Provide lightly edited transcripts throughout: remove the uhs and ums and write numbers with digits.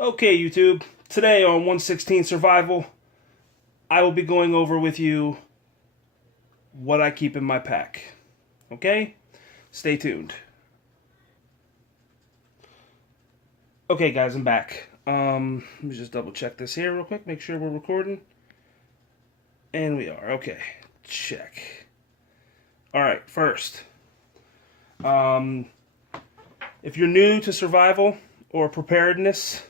Okay, YouTube. Today on 116 Survival, I will be going over with you what I keep in my pack. Okay? Stay tuned. Okay, guys, I'm back. Let me just double check this here real quick, make sure we're recording. And we are. Okay. Check. Alright, first. If you're new to survival or preparedness,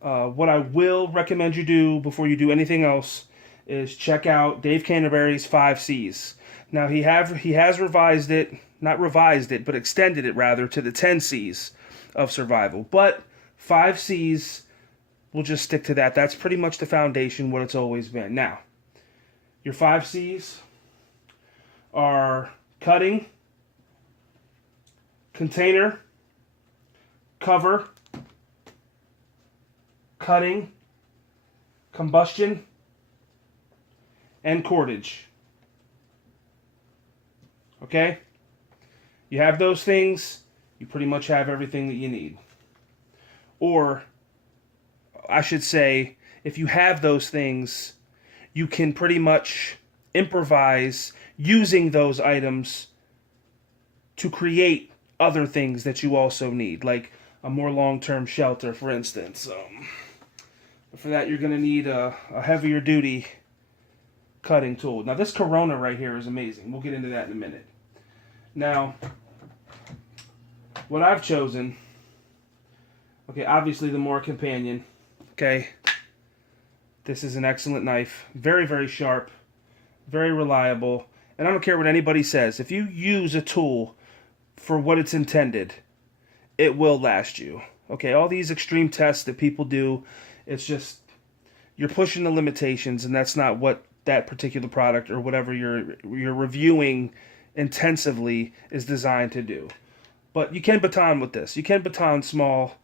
what I will recommend you do before you do anything else is check out Dave Canterbury's 5 C's. Now he has revised it, not revised it, but extended it rather to the 10 C's of survival. But 5 C's, we'll just stick to that. That's pretty much the foundation, what it's always been. Now, your 5 C's are cutting, container, cover, cutting, combustion, and cordage. Okay? You have those things, you pretty much have everything that you need. Or, I should say, if you have those things, you can pretty much improvise using those items to create other things that you also need, like a more long-term shelter, for instance. For that, you're going to need a heavier duty cutting tool. Now, this Corona right here is amazing. We'll get into that in a minute. Now, what I've chosen, okay, obviously the More Companion, okay. This is an excellent knife. Very, very sharp. Very reliable. And I don't care what anybody says. If you use a tool for what it's intended, it will last you. Okay, all these extreme tests that people do, it's just, you're pushing the limitations, and that's not what that particular product or whatever you're reviewing intensively is designed to do. But you can baton with this. You can baton small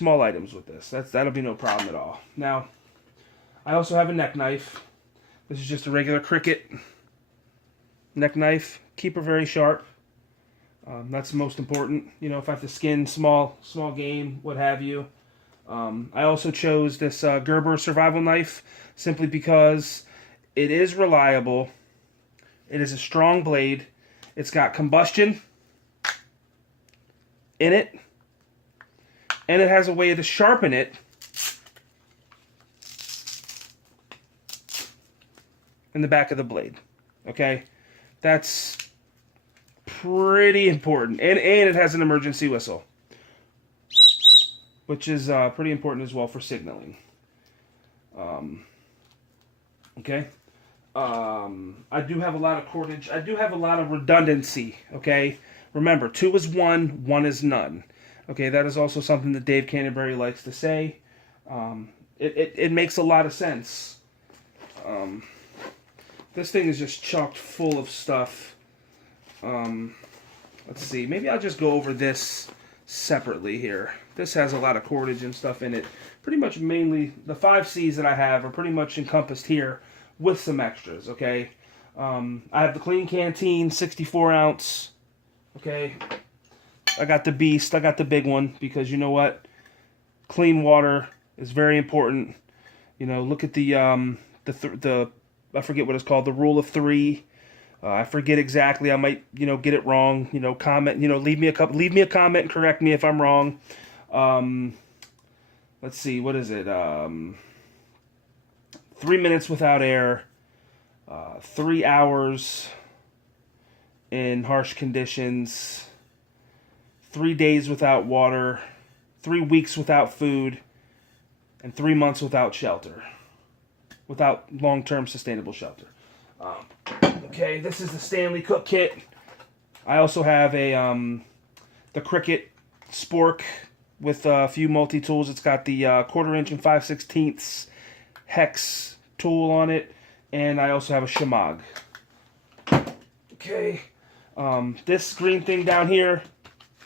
items with this. That'll be no problem at all. Now, I also have a neck knife. This is just a regular Cricut neck knife. Keep her very sharp. That's the most important. You know, if I have to skin small game, what have you. I also chose this Gerber survival knife simply because it is reliable. It is a strong blade. It's got combustion in it. And it has a way to sharpen it in the back of the blade. Okay? That's pretty important. And it has an emergency whistle, which is pretty important as well for signaling. Okay? I do have a lot of cordage. I do have a lot of redundancy. Okay? Remember, 2 is 1, 1 is none. Okay? That is also something that Dave Canterbury likes to say. It makes a lot of sense. This thing is just chocked full of stuff. Let's see. Maybe I'll just go over this separately here. This has a lot of cordage and stuff in it. Pretty much mainly the 5 C's that I have are pretty much encompassed here with some extras, okay? I have the Clean Canteen 64 ounce, okay? I got the Beast. I got the big one because you know what? Clean water is very important. You know, look at the I forget what it's called, the rule of 3. I forget exactly. I might, get it wrong. Comment. Leave me a comment and correct me if I'm wrong. Let's see. What is it? 3 minutes without air. 3 hours in harsh conditions. 3 days without water. 3 weeks without food. And 3 months without shelter. Without long-term sustainable shelter. Okay, this is the Stanley Cook kit. I also have the Cricut Spork with a few multi-tools. It's got the 1/4 inch and 5/16 hex tool on it, and I also have a Shimag. Okay, this green thing down here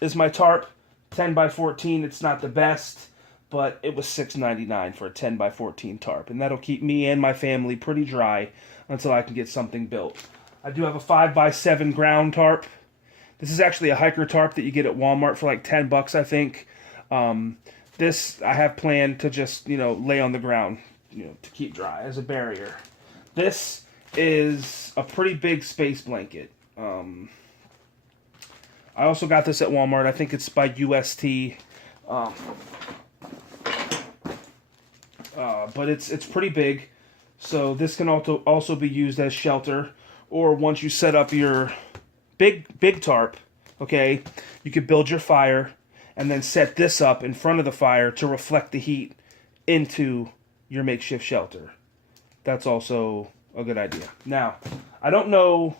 is my tarp, 10x14. It's not the best, but it was $6.99 for a 10x14 tarp, and that'll keep me and my family pretty dry until I can get something built. I do have a 5x7 ground tarp. This is actually a hiker tarp that you get at Walmart for like $10, I think. This I have planned to just, lay on the ground, to keep dry as a barrier. This is a pretty big space blanket. I also got this at Walmart. I think it's by UST. But it's pretty big. So this can also be used as shelter. Or once you set up your big tarp, okay, you could build your fire and then set this up in front of the fire to reflect the heat into your makeshift shelter. That's also a good idea. Now, I don't know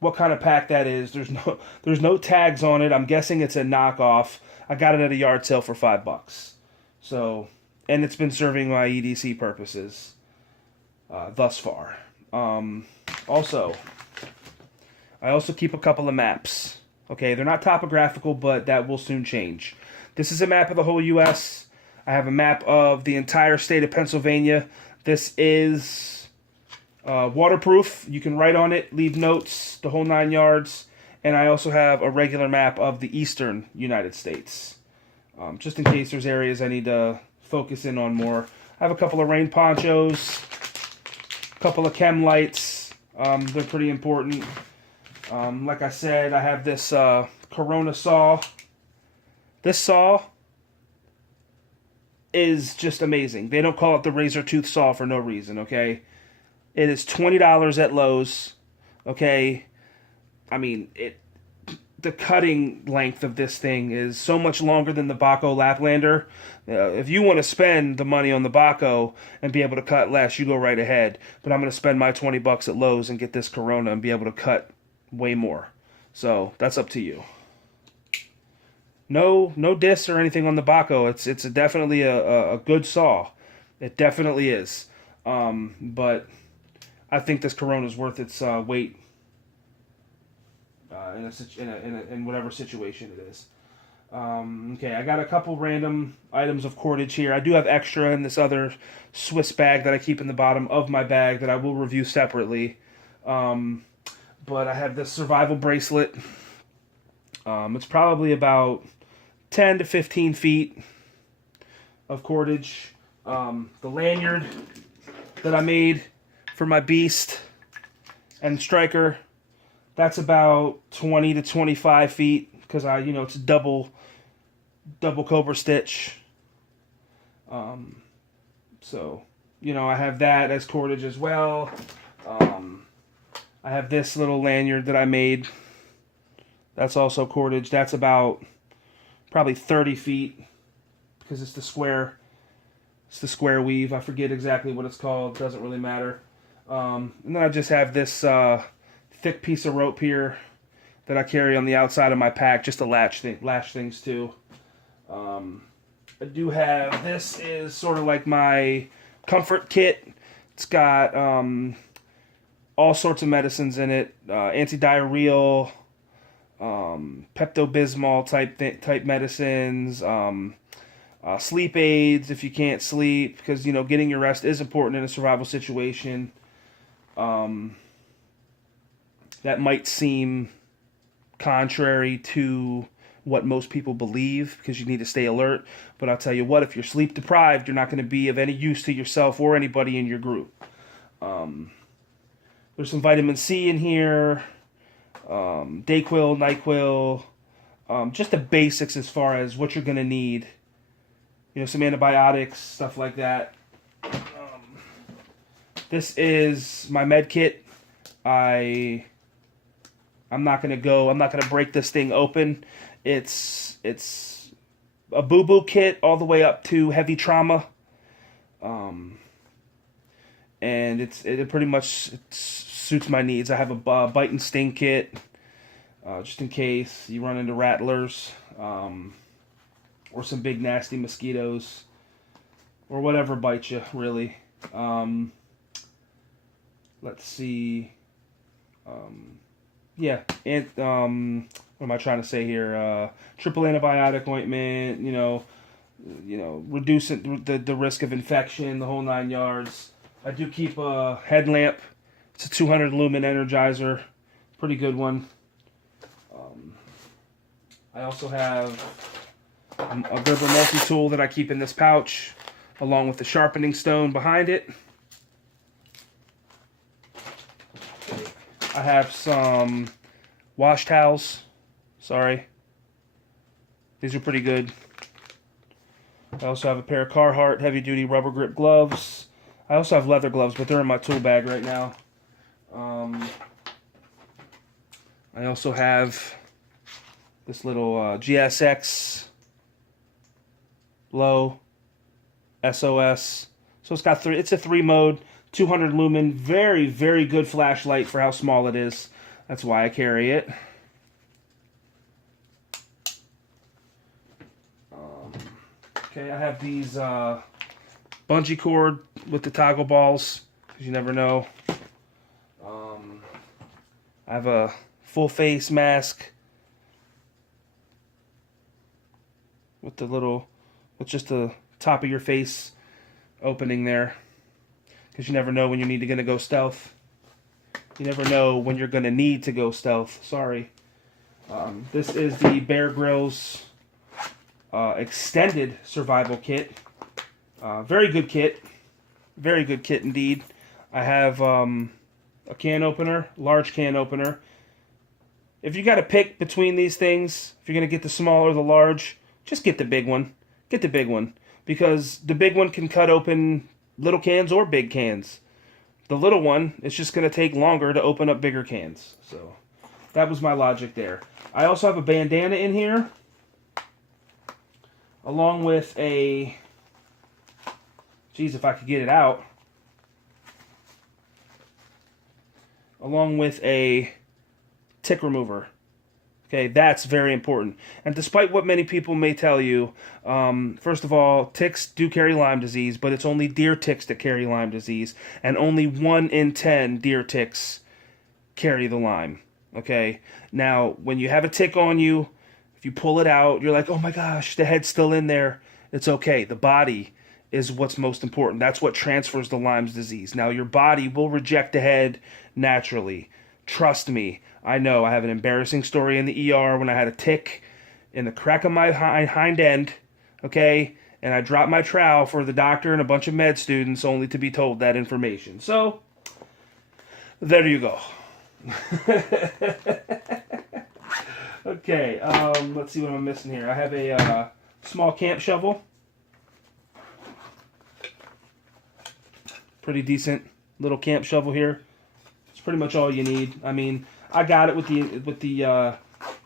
what kind of pack that is. There's no tags on it. I'm guessing it's a knockoff. I got it at a yard sale for $5. So, and it's been serving my EDC purposes thus far. Also, I also keep a couple of maps. Okay, they're not topographical, but that will soon change. This is a map of the whole U.S. I have a map of the entire state of Pennsylvania. This is waterproof. You can write on it, leave notes, the whole 9 yards. And I also have a regular map of the eastern United States. Just in case there's areas I need to focus in on more. I have a couple of rain ponchos, a couple of chem lights. They're pretty important. Like I said, I have this Corona saw. This saw is just amazing. They don't call it the razor tooth saw for no reason, okay? It is $20 at Lowe's, okay? I mean, the cutting length of this thing is so much longer than the Baco Laplander. If you want to spend the money on the Baco and be able to cut less, you go right ahead. But I'm going to spend my $20 at Lowe's and get this Corona and be able to cut way more. So that's up to you. No diss or anything on the Baco. It's definitely a good saw. It definitely is. But I think this Corona is worth its weight in whatever situation it is. Okay, I got a couple random items of cordage here. I do have extra in this other Swiss bag that I keep in the bottom of my bag that I will review separately. But I have this survival bracelet. It's probably about 10 to 15 feet of cordage. The lanyard that I made for my beast and striker, that's about 20 to 25 feet because it's a double cobra stitch. So I have that as cordage as well. I have this little lanyard that I made. That's also cordage. That's about probably 30 feet because it's the square weave. I forget exactly what it's called. It doesn't really matter. And then I just have this thick piece of rope here that I carry on the outside of my pack just to lash things to. I do have, this is sort of like my comfort kit. It's got all sorts of medicines in it, anti-diarrheal, Pepto-Bismol type medicines, sleep aids if you can't sleep, because getting your rest is important in a survival situation. That might seem contrary to what most people believe, because you need to stay alert. But I'll tell you what, if you're sleep deprived, you're not going to be of any use to yourself or anybody in your group. There's some vitamin C in here, Dayquil, NyQuil, just the basics as far as what you're going to need. Some antibiotics, stuff like that. This is my med kit. I'm not going to break this thing open. It's a boo-boo kit all the way up to heavy trauma. And it pretty much suits my needs. I have a bite and sting kit, just in case you run into rattlers, or some big nasty mosquitoes, or whatever bites you, really. Let's see. Yeah, and what am I trying to say here? Triple antibiotic ointment. Reducing the risk of infection, the whole 9 yards. I do keep a headlamp. It's a 200 lumen energizer, pretty good one. I also have a Gerber multi-tool that I keep in this pouch, along with the sharpening stone behind it. I have some wash towels. Sorry. These are pretty good. I also have a pair of Carhartt heavy-duty rubber grip gloves. I also have leather gloves, but they're in my tool bag right now. I also have this little GSX low SOS. So it's got it's a 3-mode, 200 lumen, very, very good flashlight for how small it is. That's why I carry it. Okay, I have these bungee cord with the toggle balls, because you never know. I have a full face mask with just the top of your face opening there, because you never know when you're going to go stealth. You never know when you're going to need to go stealth. Sorry. This is the Bear Grylls extended survival kit. Very good kit. Very good kit indeed. I have a can opener, large can opener. If you got to pick between these things, if you're going to get the small or the large, just get the big one. Get the big one. Because the big one can cut open little cans or big cans. The little one, it's just going to take longer to open up bigger cans. So that was my logic there. I also have a bandana in here, along with a, geez, if I could get it out, along with a tick remover. Okay, that's very important. And despite what many people may tell you, first of all, ticks do carry Lyme disease, but it's only deer ticks that carry Lyme disease, and only 1 in 10 deer ticks carry the Lyme. Okay, now when you have a tick on you, if you pull it out, you're like, oh my gosh, the head's still in there. It's okay. The body is what's most important. That's what transfers the Lyme's disease. Now, your body will reject the head naturally. Trust me. I know. I have an embarrassing story in the ER when I had a tick in the crack of my hind end, okay? And I dropped my trowel for the doctor and a bunch of med students only to be told that information. So, there you go. Okay, let's see what I'm missing here. I have a small camp shovel. Pretty decent little camp shovel here. It's pretty much all you need. I mean, I got it with the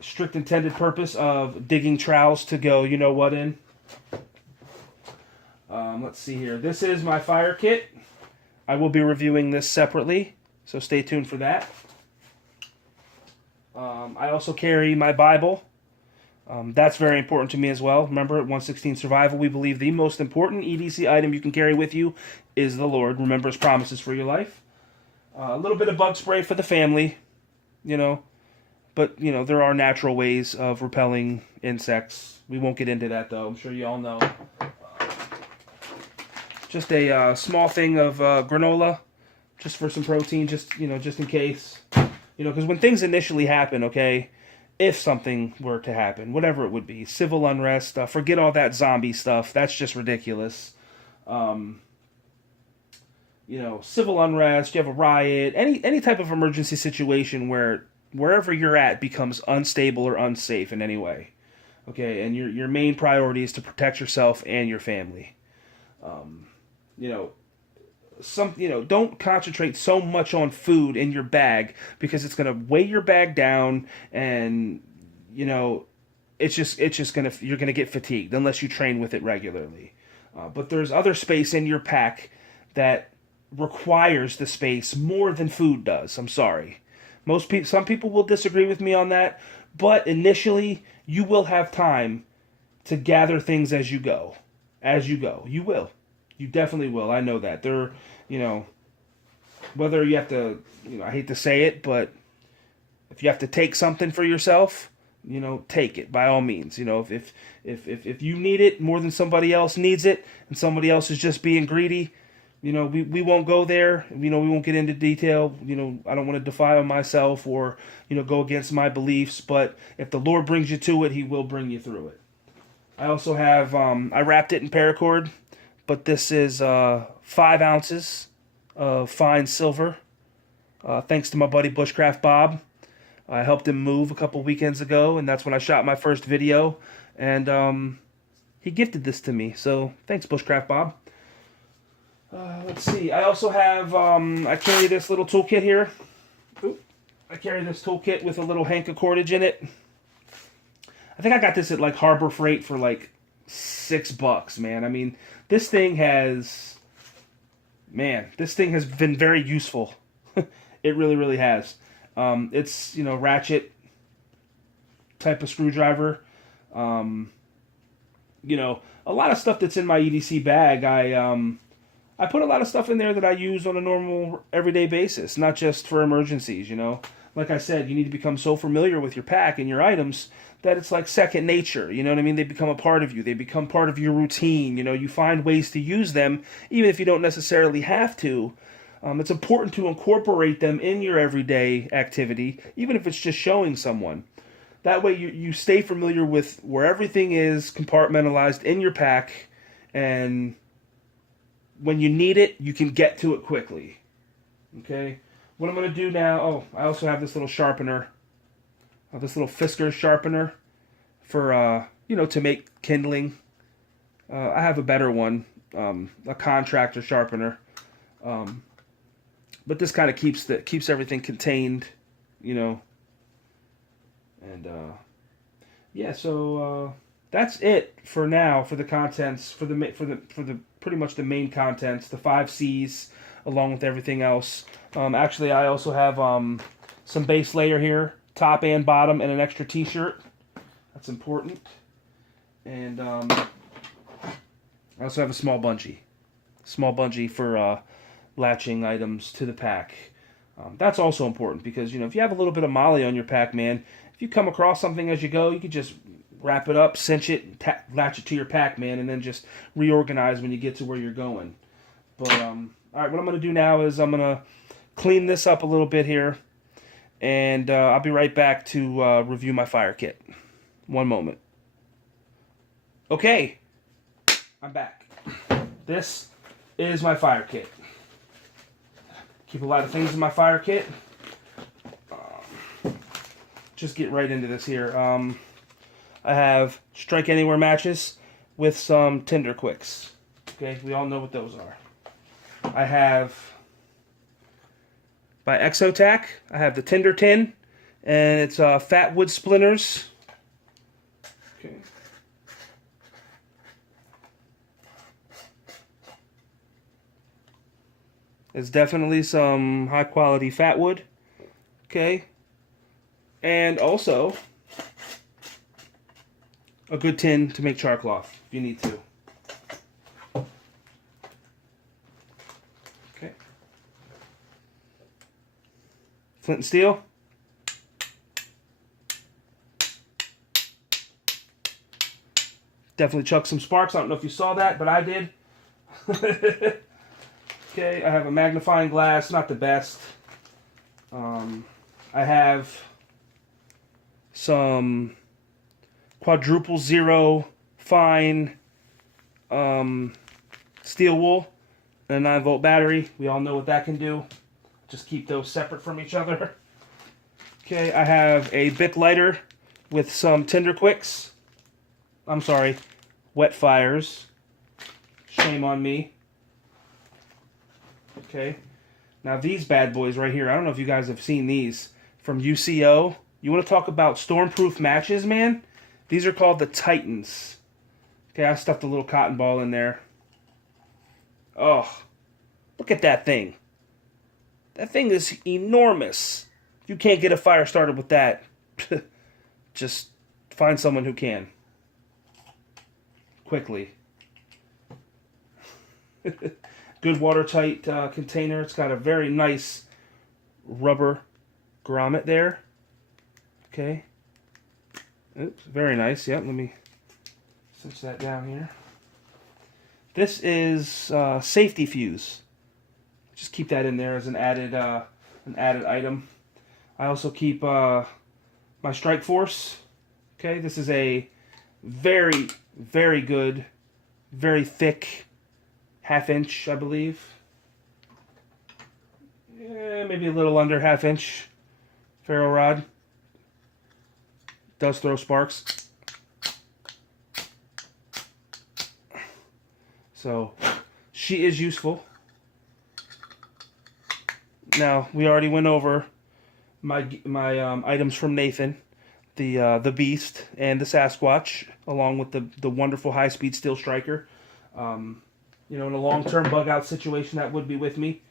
strict intended purpose of digging trowels to go you know what in. Let's see here. This is my fire kit. I will be reviewing this separately, so stay tuned for that. I also carry my Bible. That's very important to me as well. Remember, at 116 Survival, we believe the most important EDC item you can carry with you is the Lord. Remember His promises for your life. A little bit of bug spray for the family, you know. But, you know, there are natural ways of repelling insects. We won't get into that, though. I'm sure you all know. Just a small thing of granola, just for some protein, just in case. You know, because when things initially happen, okay, if something were to happen, whatever it would be, civil unrest, forget all that zombie stuff. That's just ridiculous. You know, civil unrest, you have a riot, any type of emergency situation where wherever you're at becomes unstable or unsafe in any way. Okay, and your main priority is to protect yourself and your family. Don't concentrate so much on food in your bag, because it's gonna weigh your bag down, and you're gonna get fatigued unless you train with it regularly. But there's other space in your pack that requires the space more than food does. I'm sorry. Some people will disagree with me on that, but initially you will have time to gather things as you go. You will. You definitely will. I know that. Whether you have to, I hate to say it, but if you have to take something for yourself, take it by all means. If you need it more than somebody else needs it, and somebody else is just being greedy, we won't go there. We won't get into detail. I don't want to defile myself or, go against my beliefs. But if the Lord brings you to it, He will bring you through it. I also have, I wrapped it in paracord, but this is 5 ounces of fine silver. Thanks to my buddy Bushcraft Bob. I helped him move a couple weekends ago, and that's when I shot my first video. And he gifted this to me, so thanks, Bushcraft Bob. Let's see. I also have, I carry this little toolkit here. Oop. I carry this toolkit with a little hank of cordage in it. I think I got this at like Harbor Freight for like $6, man. I mean, this thing has been very useful. It really, really has. It's, you know, ratchet type of screwdriver. You know, a lot of stuff that's in my EDC bag, I put a lot of stuff in there that I use on a normal, everyday basis, not just for emergencies, you know. Like I said, you need to become so familiar with your pack and your items that it's like second nature, you know what I mean? They become a part of you. They become part of your routine, you know. You find ways to use them, even if you don't necessarily have to. It's important to incorporate them in your everyday activity, even if it's just showing someone. That way you stay familiar with where everything is compartmentalized in your pack, and when you need it, you can get to it quickly. Okay? What I'm going to do now, oh, I also have this little sharpener, this little Fisker sharpener for, you know, to make kindling. I have a better one, a contractor sharpener. But this kind of keeps everything contained, you know. And yeah, so that's it for now for the contents, for the pretty much the main contents, the 5 C's along with everything else. Actually, I also have some base layer here, top and bottom, and an extra t-shirt. That's important. And I also have a small bungee for latching items to the pack. That's also important because, you know, if you have a little bit of molly on your pack, man, if you come across something as you go, you can just wrap it up, cinch it, and latch it to your pack, man, and then just reorganize when you get to where you're going. But all right, what I'm going to do now is I'm going to clean this up a little bit here, and I'll be right back to review my fire kit. One moment. Okay, I'm back. This is my fire kit. Keep a lot of things in my fire kit. Just get right into this here. I have Strike Anywhere matches with some Tinder Quicks. Okay, we all know what those are. I have, by Exotac, I have the Tinder Tin, and it's fat wood splinters. Okay. It's definitely some high quality fat wood. Okay. And also a good tin to make char cloth if you need to. Okay. Flint and steel. Definitely chuck some sparks. I don't know if you saw that, but I did. Okay, I have a magnifying glass, not the best. I have some quadruple zero fine steel wool and a 9-volt battery. We all know what that can do. Just keep those separate from each other. Okay, I have a Bic lighter with some Tinder Quicks. I'm sorry, wet fires. Shame on me. Okay, now these bad boys right here, I don't know if you guys have seen these from UCO. You want to talk about stormproof matches, man? These are called the Titans. Okay, I stuffed a little cotton ball in there. Oh, look at that thing. That thing is enormous. You can't get a fire started with that. Just find someone who can. Quickly. Good watertight container. It's got a very nice rubber grommet there. Okay. Oops, very nice. Yep, let me switch that down here. This is safety fuse. Just keep that in there as an added item. I also keep my Strike Force. Okay, this is a very, Very good. Very thick. 1/2 inch, I believe. Yeah, maybe a little under 1/2 inch ferro rod. Does throw sparks. So, she is useful. Now, we already went over my items from Nathan, the Beast and the Sasquatch, along with the wonderful high-speed steel striker. You know, in a long-term bug-out situation, that would be with me.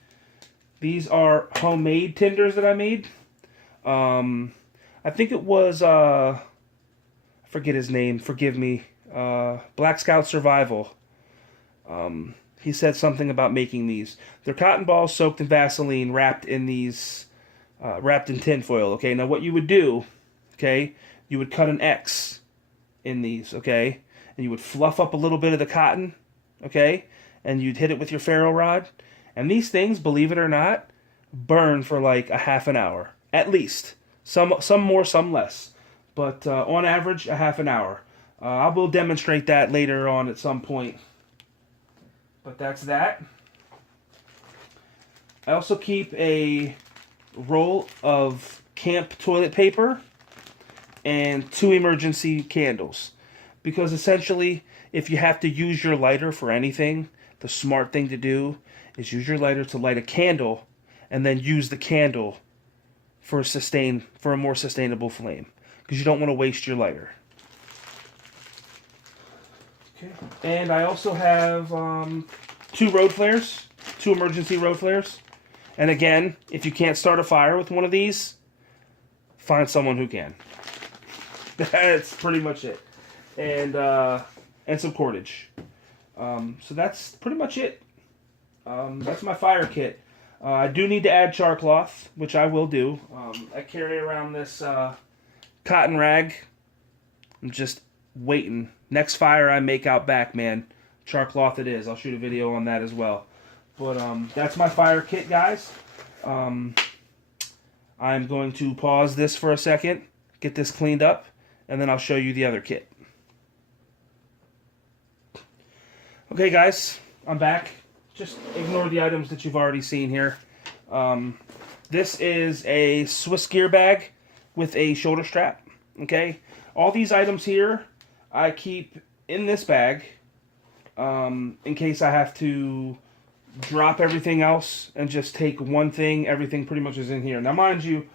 These are homemade tinders that I made. I think it was, I forget his name, forgive me, Black Scout Survival. He said something about making these. They're cotton balls soaked in Vaseline, wrapped in these, wrapped in tin foil. Okay, now what you would do, okay, you would cut an X in these, okay, and you would fluff up a little bit of the cotton, okay, and you'd hit it with your ferro rod. And these things, believe it or not, burn for like a 1/2 hour, at least. Some more, some less, but on average, a 1/2 hour. I will demonstrate that later on at some point. But that's that. I also keep a roll of camp toilet paper and 2 emergency candles. Because essentially, if you have to use your lighter for anything, the smart thing to do is use your lighter to light a candle and then use the candle for a more sustainable flame. Because you don't want to waste your lighter. Okay. And I also have 2 road flares, 2 emergency road flares. And again, if you can't start a fire with one of these, find someone who can. That's pretty much it. And some cordage. So that's pretty much it. That's my fire kit. I do need to add char cloth, which I will do. I carry around this cotton rag. I'm just waiting. Next fire I make out back, man. Char cloth it is. I'll shoot a video on that as well. But that's my fire kit, guys. I'm going to pause this for a second, get this cleaned up, and then I'll show you the other kit. Okay, guys, I'm back. Just ignore the items that you've already seen here. This is a Swiss gear bag with a shoulder strap. Okay, all these items here I keep in this bag in case I have to drop everything else and just take one thing. Everything pretty much is in here. Now, mind you,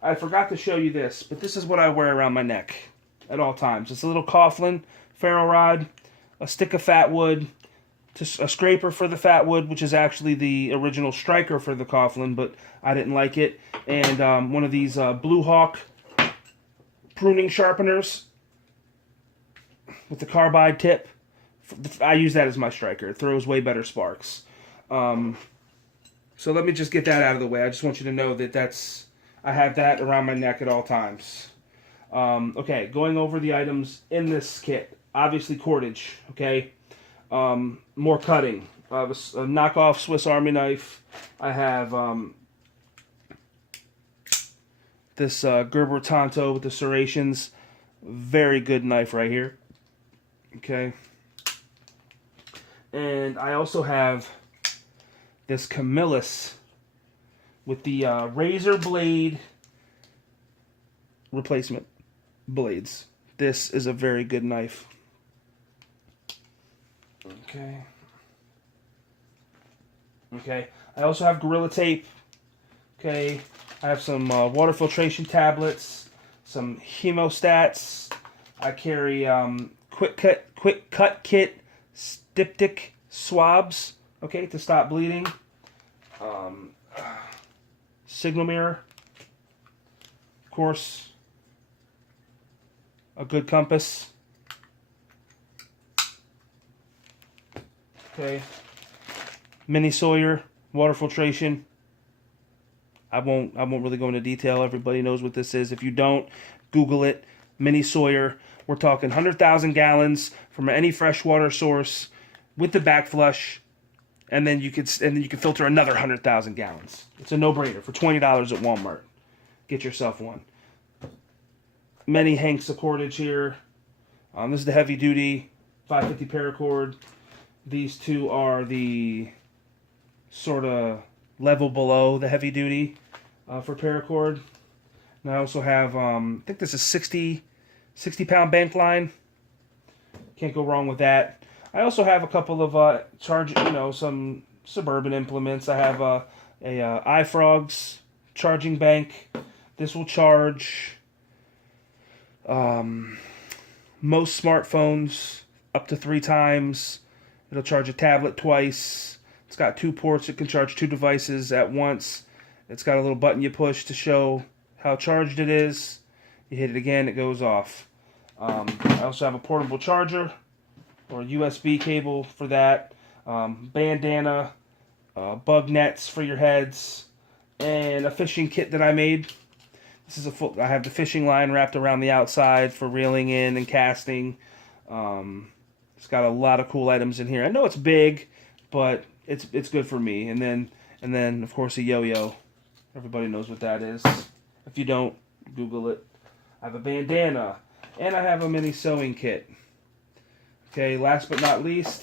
I forgot to show you this, but this is what I wear around my neck at all times. It's a little Coughlin ferro rod, a stick of fat wood, a scraper for the fat wood, which is actually the original striker for the Coughlin, but I didn't like it, and one of these Blue Hawk pruning sharpeners with the carbide tip. I use that as my striker. It throws way better sparks. So let me just get that out of the way. I just want you to know that I have that around my neck at all times. Okay, going over the items in this kit. Obviously cordage, okay? More cutting. I have a knockoff Swiss Army knife. I have this Gerber Tonto with the serrations. Very good knife right here. Okay. And I also have this Camillus with the razor blade replacement blades. This is a very good knife. Okay. Okay. I also have Gorilla Tape. Okay. I have some water filtration tablets, some hemostats. I carry quick cut kit styptic swabs, okay, to stop bleeding. Signal mirror, of course. A good compass. Okay. Mini Sawyer, water filtration. I won't really go into detail. Everybody knows what this is. If you don't, Google it. Mini Sawyer. We're talking 100,000 gallons from any freshwater source with the back flush, and then you can filter another 100,000 gallons. It's a no-brainer for $20 at Walmart. Get yourself one. Many hanks of cordage here. This is the heavy duty. 550 paracord. These two are the sort of level below the heavy duty for paracord. And I also have, I think this is 60 pound bank line. Can't go wrong with that. I also have a couple of some suburban implements. I have a iFrog's charging bank. This will charge most smartphones up to 3 times. It'll charge a tablet twice. It's got 2 ports. It can charge 2 devices at once. It's got a little button you push to show how charged it is. You hit it again, it goes off. I also have a portable charger or a USB cable for that. Bandana, bug nets for your heads, and a fishing kit that I made. This is I have the fishing line wrapped around the outside for reeling in and casting. It's got a lot of cool items in here. I know it's big, but it's good for me. And then of course a yo-yo. Everybody knows what that is. If you don't, Google it. I have a bandana, and I have a mini sewing kit. Okay, last but not least,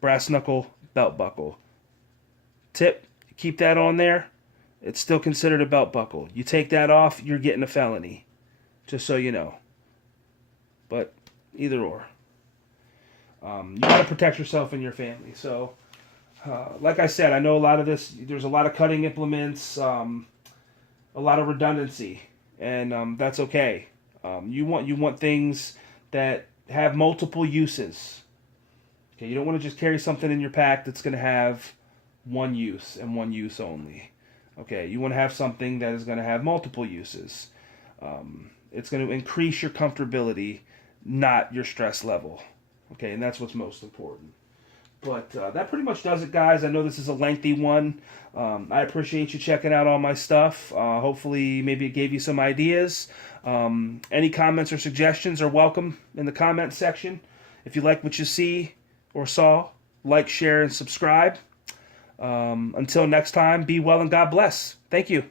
brass knuckle belt buckle. Tip, keep that on there. It's still considered a belt buckle. You take that off, you're getting a felony. Just so you know. But either or. You got to protect yourself and your family. So, like I said, I know a lot of this, there's a lot of cutting implements, a lot of redundancy, and that's okay. You want things that have multiple uses. Okay, you don't want to just carry something in your pack that's going to have one use and one use only. Okay, you want to have something that is going to have multiple uses. It's going to increase your comfortability, not your stress level. Okay, and that's what's most important. But that pretty much does it, guys. I know this is a lengthy one. I appreciate you checking out all my stuff. Hopefully, maybe it gave you some ideas. Any comments or suggestions are welcome in the comment section. If you like what you see or saw, like, share, and subscribe. Until next time, be well and God bless. Thank you.